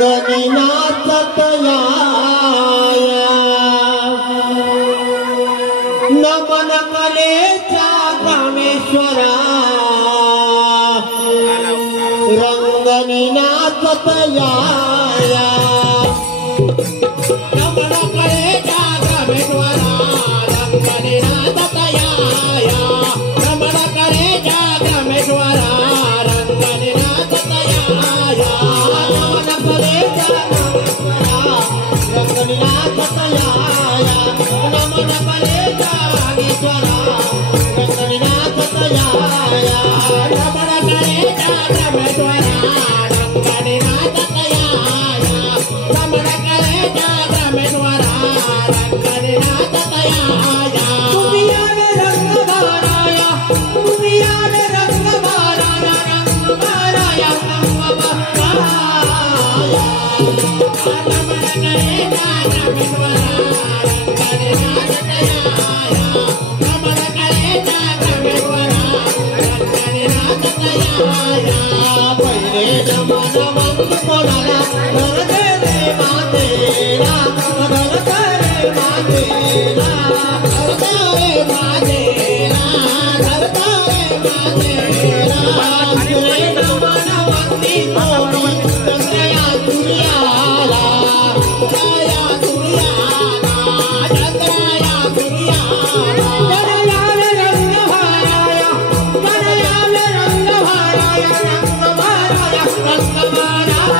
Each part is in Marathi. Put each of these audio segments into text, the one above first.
रंगनिनाचत याया नमन कलेचा रामेश्वरा रंगनिनाचत याया नमन कलेचा रामेश्वरा रंगनिनाचत याया नमन कलेचा रामेश्वरा रंगनिनाचत याया नमन कलेचा रामेश्वरा रंगनिनाचत याया नमन कलेचा रामेश्वरा रंगनिनाचत याया नमन कलेचा रामेश्वरा रंगनिनाचत याया नमन कलेचा रामेश्वरा रंगनिनाचत याया तुम्ही आले रंग भराया तुम्ही आले रंग भराया रंग भराया रंग भराया नमन कलेचा रामेश्वरा रंगनिनाचत याया नमन कलेचा रामेश्वरा रंगनिनाचत याया पहिले नमन वंद कोणाला घर दे रे मातेला घर करे मातेला घर करे मातेला घर करे मातेला पहिले नमन वंदी कोणी चंद्रया सूर्याला चंद्रया सूर्याला चंद्रया सूर्याला चंद्रयाला रंग भराया चंद्रयाला रंग भराया रंग भराया रंग भराया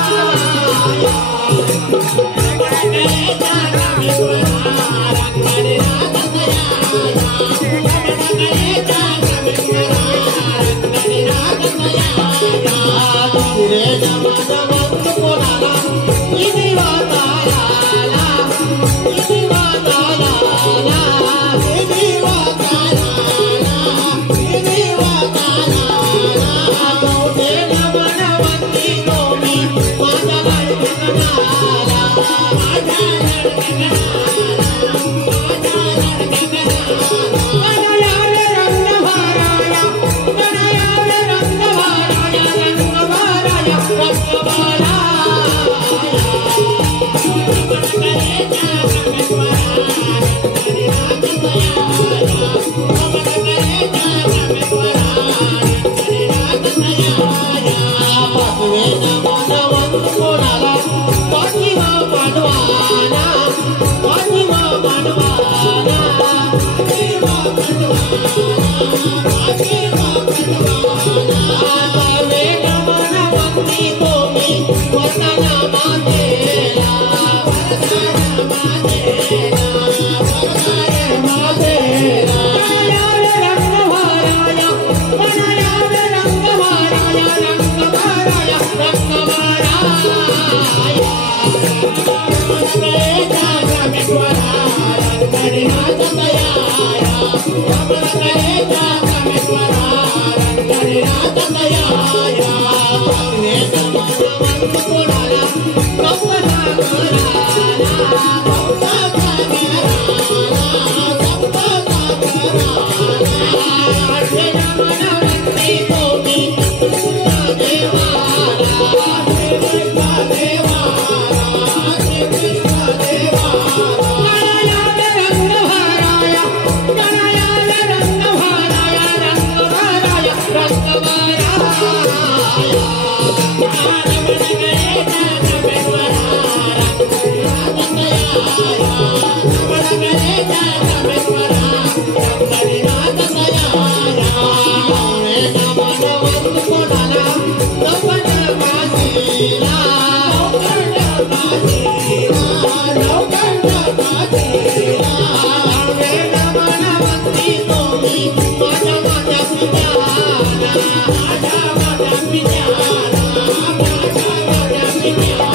कलेचा रामेश्वरा रंगनिनाचत याया नमन कलेचा रामेश्वरा रंगनिनाचत याया तुरे नमन वंद कोणाला इति वाताला इति वाताला इति वाताला इति वाताला तोटे नमन वंदी गोमी माझ्या लडकनाला माझ्या लडकनाला रंग भराया कनयाले रंग भराया रंग भराया रंग भराया नमन कलेचा रामेश्वरा रंगनिनाचत याया नमन कलेचा रामेश्वरा रंगनिनाचत याया पाचवे नमन वंद कोणाला पाचवा पांडवाना पाचवा पांडवाना पाचवा पांडवाना पाचवे नमन वंदी गोमी वरदाना मातेला वरदाना मातेला वरदाना मातेला कनयाले रंग भराया कनयाले रंग भराया रंग भराया रंग भराया नमन कलेचा रामेश्वरा रंगनिनाचत याया नमन कलेचा रामेश्वरा रंगनिनाचत याया पहिले नमन वंद कोणाला कौतुका कराला कौतुका कराला कौतुका कराला आठवे नमन वंदी गोमी देवाला देवा देवाला देवा देवाला कनयाले रंग भराया कनयाले रंग भराया रंग भराया रंग भराया नमन कलेचा रामेश्वरा रंगनिनाचत याया नमन कलेचा रामेश्वरा रंगनिनाचत याया पहिले नमन वंद कोणाला नवकण काशीला नवकण काशीला हवे नमन वंदी गोमी माझ्या माझ्या पित्याला माझ्या माझ्या पित्याला माझ्या माझ्या पित्याला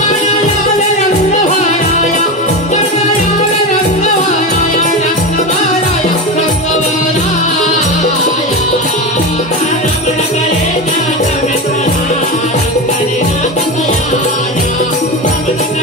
कनयाले रंग भराया कनयाले रंग भराया रंग भराया रंग भराया नमन कलेचा रामेश्वरा रंगनिनाचत याया नमन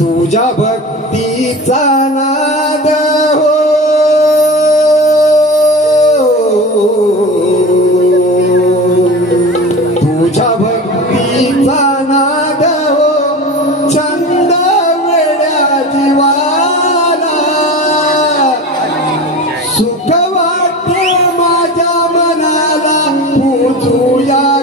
तुझ्या भक्तीचा नाद हो तुझ्या भक्तीचा नाद हो छंद वेड्या जीवाला सुख वाटते माझ्या मनाला पूजूया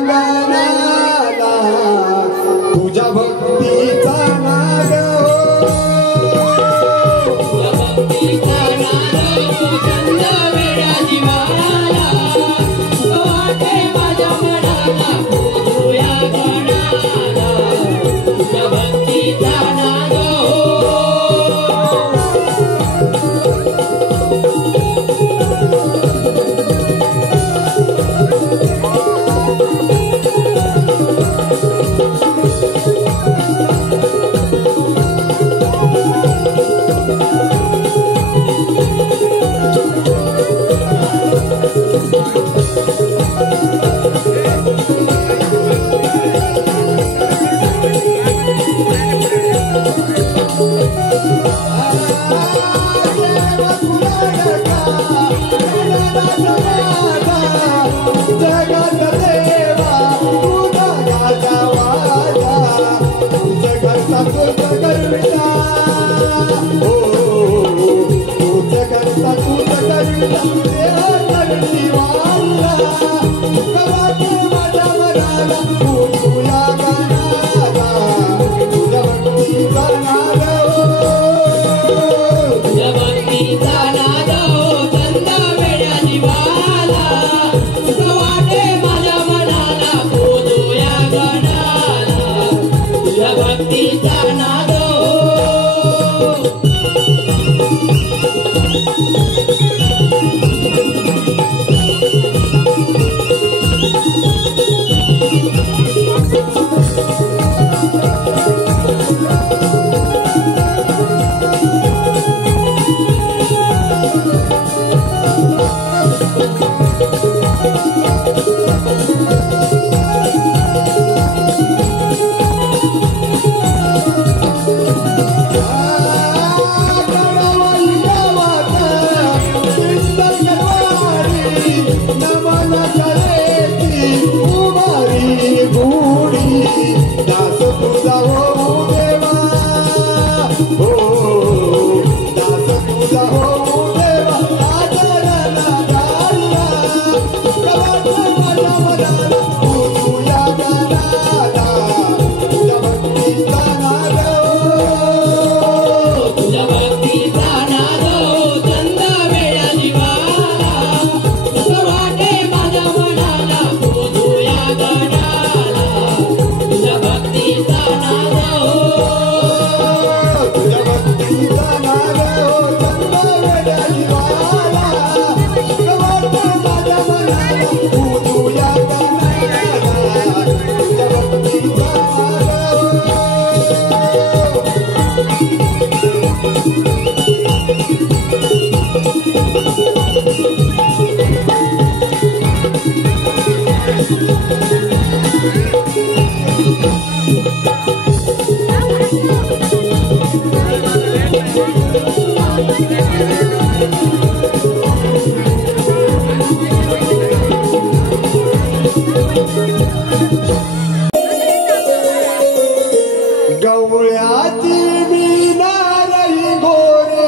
गवळ्याची मीनारही गोरी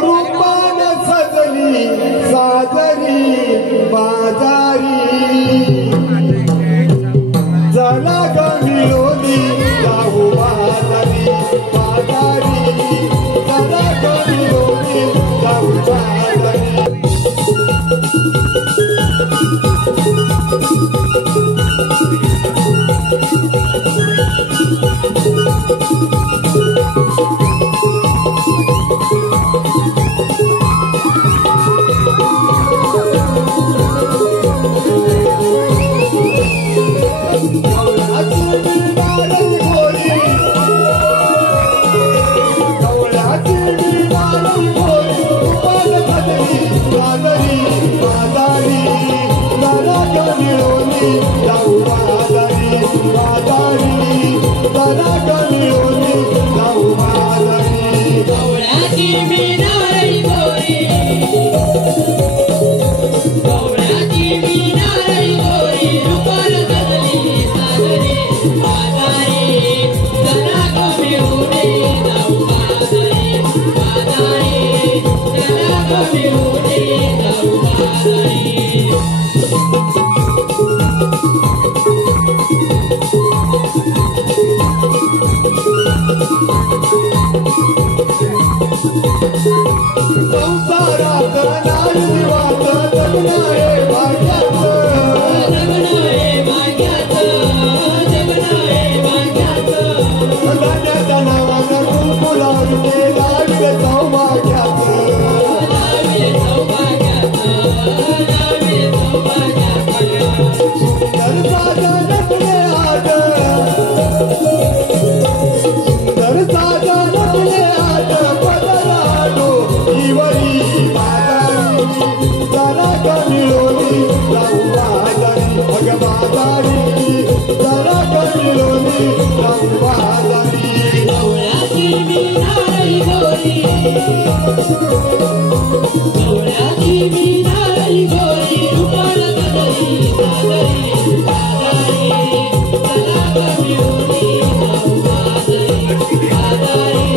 रूपान सजली साजरी बाजारी चला ग मिळोली जाऊ बाजारी बाजारी चला ग मिळोली जाऊ बाजारी साजा नटले आज सुंदर साजा नटले आज पदरालो हिवरी बाजारी जरा कमिलोनी जाऊ बाजारी अग बाजारी जरा कमिलोनी जाऊ बाजारी डोळ्याची मीनाई गोरी डोळ्याची मीनाई गोरी रुपाल कदरी बाजारी बाजारी चला कमिलोनी जाऊ बाजारी बाजारी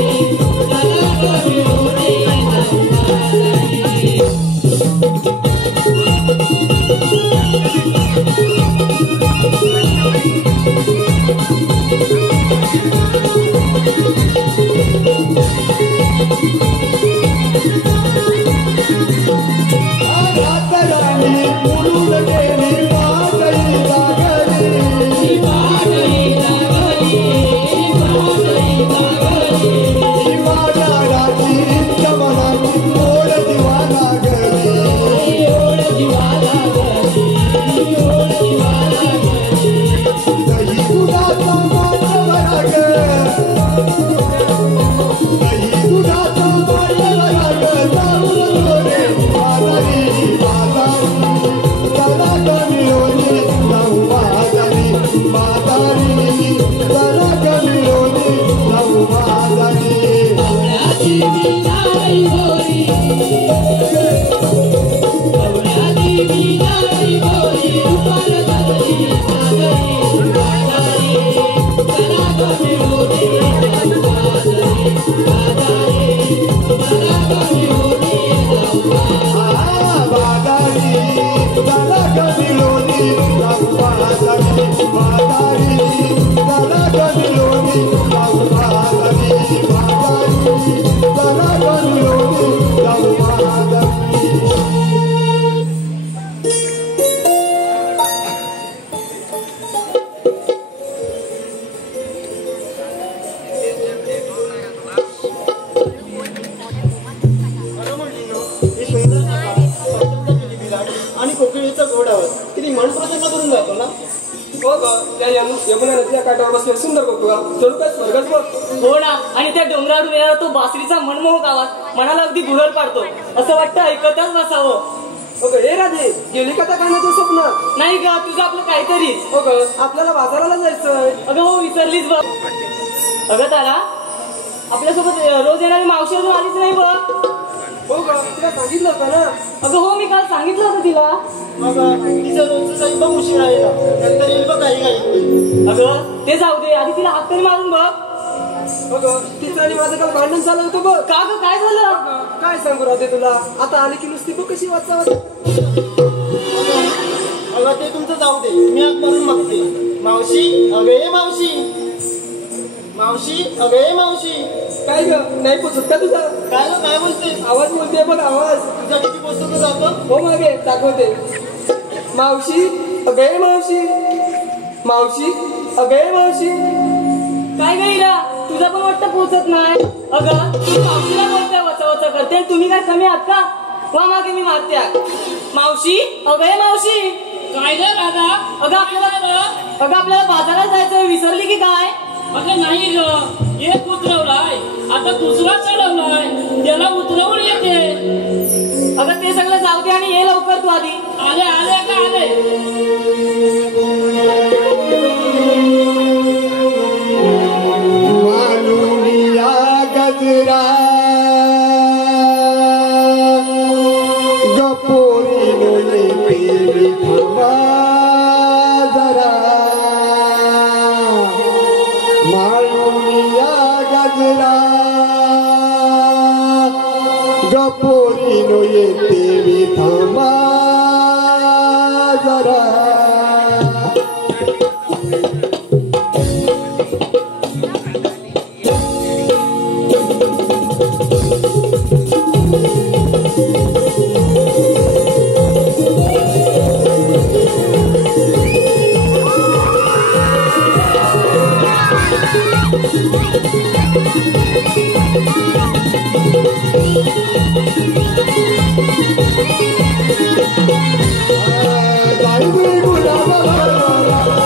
चला कमिलोनी जाऊ बाजारी रातराणी उडून गेली बागई लागली बाजारी लागली बाजारी लागली शिवाजी चमनाची ओढ दिवा लागली ओढ जीवा लागली ओढ जीवा लागली दही दुधाचा मांडवराग दही दुधाचा मांडवराग जाऊन गोरे बाजारी बाजारी चला कमिलोनी जाऊ बाजारी बाजारी चला कमिलोनी जाऊ बाजारी डोळ्याची मीनाई गोरी डोळ्याची मीनाई गोरी रुपाल कदरी बाजारी बाजारी चला कमिलोनी जाऊ बाजारी बाजारी चला कमिलोनी जाऊ बाजारी बाजारी चला कमिलोनी जाऊ बाजारी बाजारी चला कमिलोनी जाऊ बाजारी बाजारी चला कमिलोनी जाऊ बाजारी आणि कोकिळीचा घोडावर किती मन प्रसन्न करून जातो ना. हो ग त्या यमुना नदीच्या काठावर बसले सुंदर बघूया जणू काय स्वर्गच बघ. हो ना आणि त्या डोंगरावरून येणारा तो बासरीचा मनमोहक आवाज मनाला अगदी भुरळ पाडतो. असं वाटतं ऐकतच बसावं. हो ग हे राधे गेली का त्या गाण्याचं स्वप्न. नाही ग तुझं आपलं काहीतरीच. हो ग आपल्याला बाजाराला जायचंय. अगं हो विसरलीच बघ. अगं तारा आपल्यासोबत रोज येणारी मावशी अजून आलीच नाही बघ. हो ग तिला सांगितलं होतं ना. अगं हो मी काल सांगितलं होतं तिला. मग तिचं रोजचं जाईल बघ उशीर आहे ना नंतर येईल बघ काही काही. अगं ते जाऊ दे आधी तिला हात तरी मारून बघ. हो ग तिचं आणि माझं काल भांडण झालं होतं बघ. का ग काय झालं. काय सांगू राधे तुला आता आली की नुसती बघ कशी वाचावं. अगं ते तुमचं जाऊ दे मी आग मारून मागते. मावशी अगे मावशी मावशी अगे मावशी. काय ग नाही पोचत का तुझा. काय गं, काय बोलते. आवाज बोलते बघ आवाज. तुझा किती पोचतो जातो. हो मागे दाखवते. मावशी अगे मावशी मावशी अगे मावशी. काय गईला तुझा पण वाटतं पोचत नाही. अगं तू मावशीला बोलते वचा करते आणि तुम्ही काय कमी आहात का. वा मागे मी मारते आग. मावशी अगं मावशी. काय ग राधा. अगं आपल्याला बाजारात जायचं विसरली की काय. अगं नाही ग एक उतरवलाय आता दुसरा चढवलाय त्याला उतरवून येते. अगं ते सगळं जाऊ दे आणि ये लवकर तू आधी. आले आले का आले. मालुनिया गजरा गपोरी लोली पेली थांबा जरा. मालुनिया गजरा गपोरी लोली पेली थांबा जरा. जाई गुलाब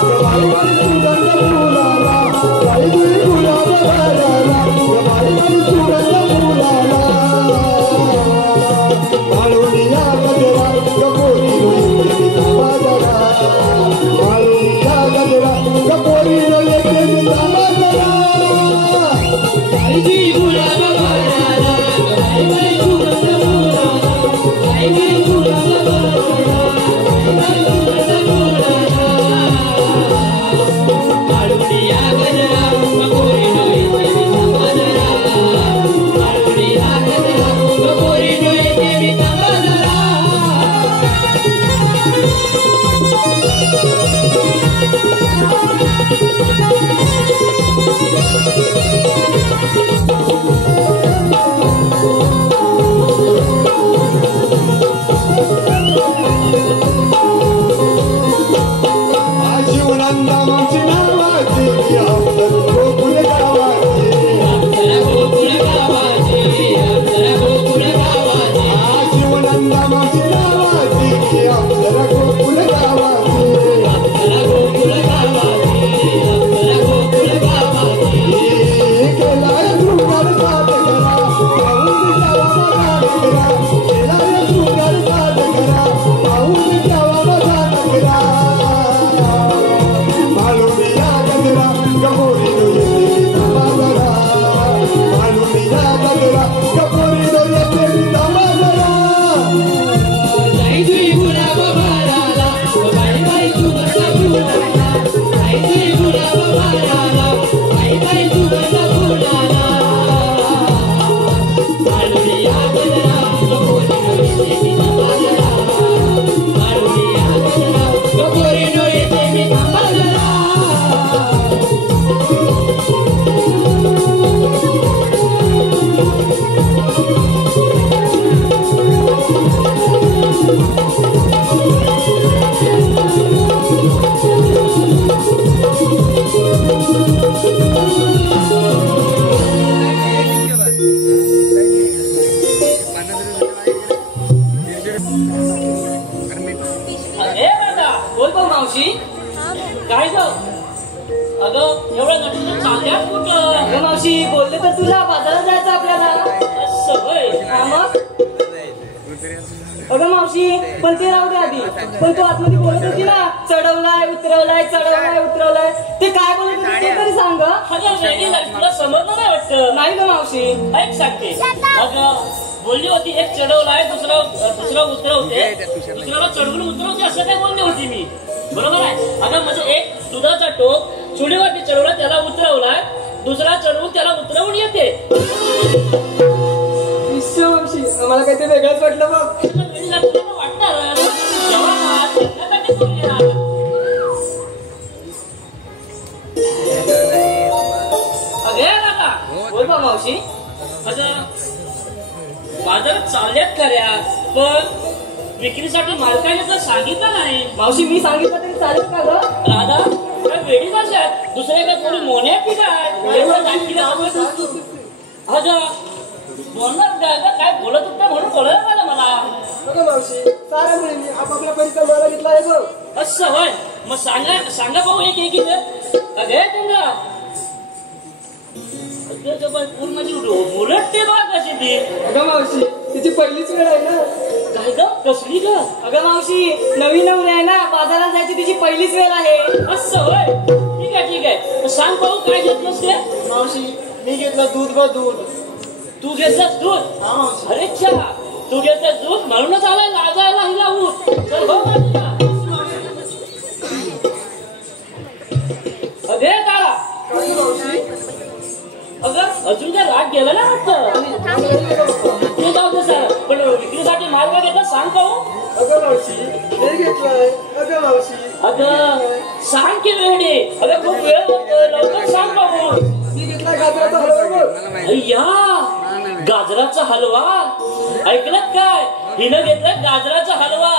अगं एवढं नटून चालल्यात कुठं? अगं मावशी बोलले तर तुला बाजारात जायचं आपल्याला. असं होय. हा मग. अगं मावशी पण ते राहू दे आधी. पण तू आतमध्ये बोलत होती ना चढवलाय उतरवलाय चढवलाय उतरवलाय ते काय बोलत होती ते तरी सांग. अगं वेगळी तुला समजलं नाही वाटतं? नाही ग मावशी. ऐक सांगते. अगं बोलली होती एक चढवलाय दुसरा उतरवते दुसऱ्याला चढवून उतरवते असं काय बोलली होती मी. बरोबर आहे. अगं म्हणजे एक दुधाचा टोप चुलीवरती चढवला त्याला उतरवलाय दुसरा चढवून त्याला उतरवून येते. मावशी आम्हाला काही ते वेगळंच वाटलं बघ. वाटणार अगे काका बोल बा मावशी. बाजारात चालल्यात खऱ्या पण विक्रीसाठी मालकाने तर सांगितलं नाही. मावशी मी सांगितलं तरी चालेल का ग? राधा काय वेळी भाषात दुसऱ्या काय कोणी मोन्या की काय बोलणार काय बोलत होता म्हणून बोलायला आलं मला. बघा मावशी साऱ्या मुलींनी आपापल्या परिसर मला घेतला आहे बघ. असं होय. मग सांगा भाऊ एक एक अगे तुमला पूर्ण मुरटते बा कशी ती. अगं मावशी तिची पहिलीच वेळ आहे ना. काय ग कसली ग? अगं मावशी नवीन नवरी आहे ना बाजारात जायची तिची पहिलीच वेळ आहे. असं होय. ठीक आहे सांग भाऊ काय घेतलंस ते? मावशी मी घेतलं दूध व दूध. तू घेतलंस दूध? हा मावशी. अरे छा तू घेतलंस दूध म्हणूनच आलाय लाजायला हिला ऊत. चल हो बाजूला. अगे तारा अगं अजून काय राग गेला ना वाटतं. तू जाऊ दे सर पण विक्रीसाठी माल का घेतला सांग पाहू. अगं मावशी हे घेतलंय. अगं मावशी अगं सांग की वेळी. अगं खूप वेळ होतोय लवकर सांग पाहू. मी घेतला गाजराचा हलवा बघ. अय्या गाजराचा हलवा. ऐकलं काय? हिनं घेतलाय गाजराचा हलवा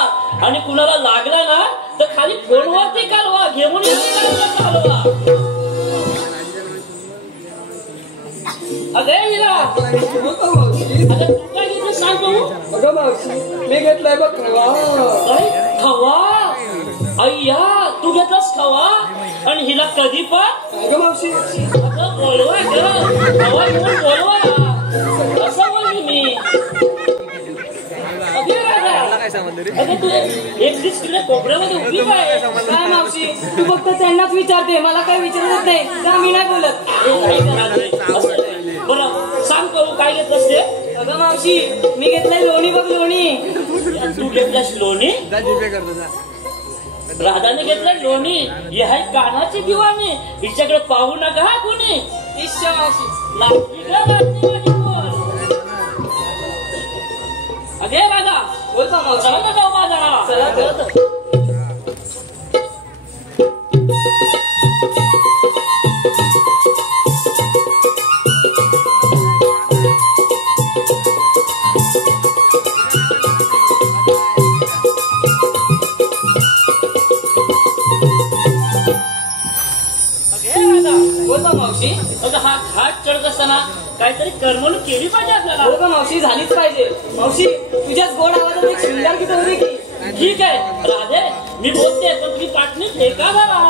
आणि कुणाला लागला ना तर खाली फोनवरती कालवा घेऊन येते गाजराचा हलवा. अगे हिला मावशी अगं तू काय घेतलं सांग पाहू. अगं मावशी मी घेतलाय बघ खवा. काय खवा? अय्या तू घेतलास खवा आणि हिला कधी पण. अगं मावशी अगं बोलवा ग खवा घेऊन बोलवा असं बोलली मी. अगं तू एकटीच तिकडे कोपऱ्यामध्ये उभी काय? काय मावशी तू फक्त त्यांनाच विचारते मला काही विचारत नाही का मी नाही बोलत. बरं सांग करू काय घेतलंस ते. अगं मावशी मी घेतलंय लोणी बघ लोणी. तू घेतलास लोणी? राधाने घेतलाय लोणी. ही आहे कानाची दिवाणी. हिच्याकडे पाहू नका हा कोणी. ईश्वर मावशी लागली का लागली माझी पोर? अगे राधा बोल बा मावशी. चला ना जाऊ बाजाराला. चला चला. बोल बा मावशी. अगं हा घाट चढत असताना काहीतरी करमणूक केली पाहिजे आपल्याला. हो का मावशी झालीच पाहिजे. मावशी तुझ्याच गोड आवाजात एक शृंगार गीत होते की. ठीक आहे राधे मी बोलते पण तुम्ही पाटणी ठेका बरा.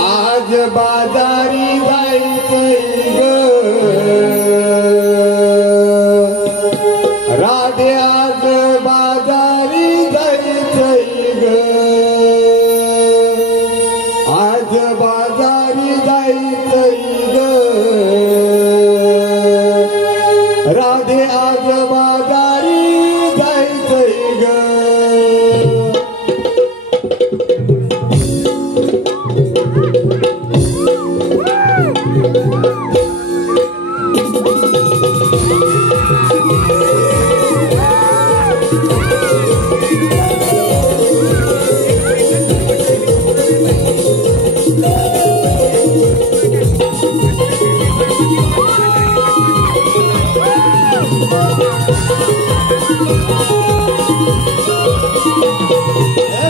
आज बाजारी जायचंय ग राधे आज बाजारी जायचंय ग आज बाजारी जायचंय ग राधे आज बाजारी जायचंय ग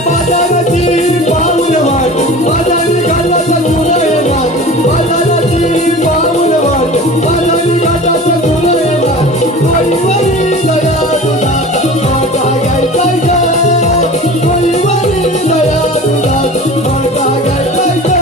बाजाराची पाऊल वाट बाजारी घालत मुलं बाजाराची पाऊल वाट बाजारी घाटात तुला येणार वळीवळी दया तुझा मोठा घ्यायचा ग वळीवळी दया तुझा मोठा घ्यायचा ग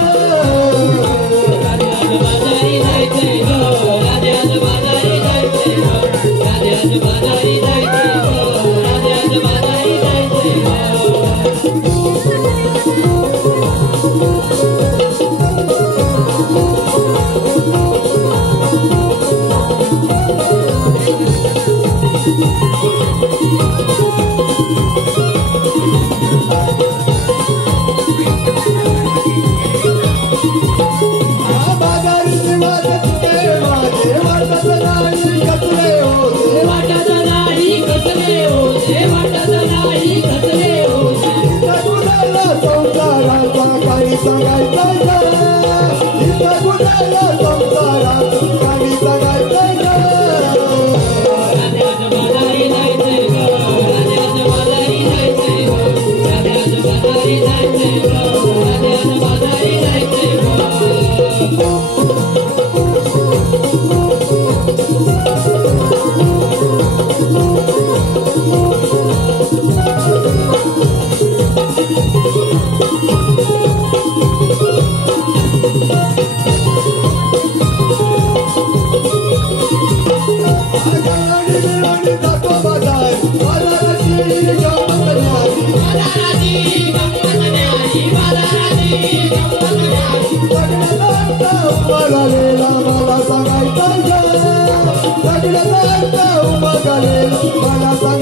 मला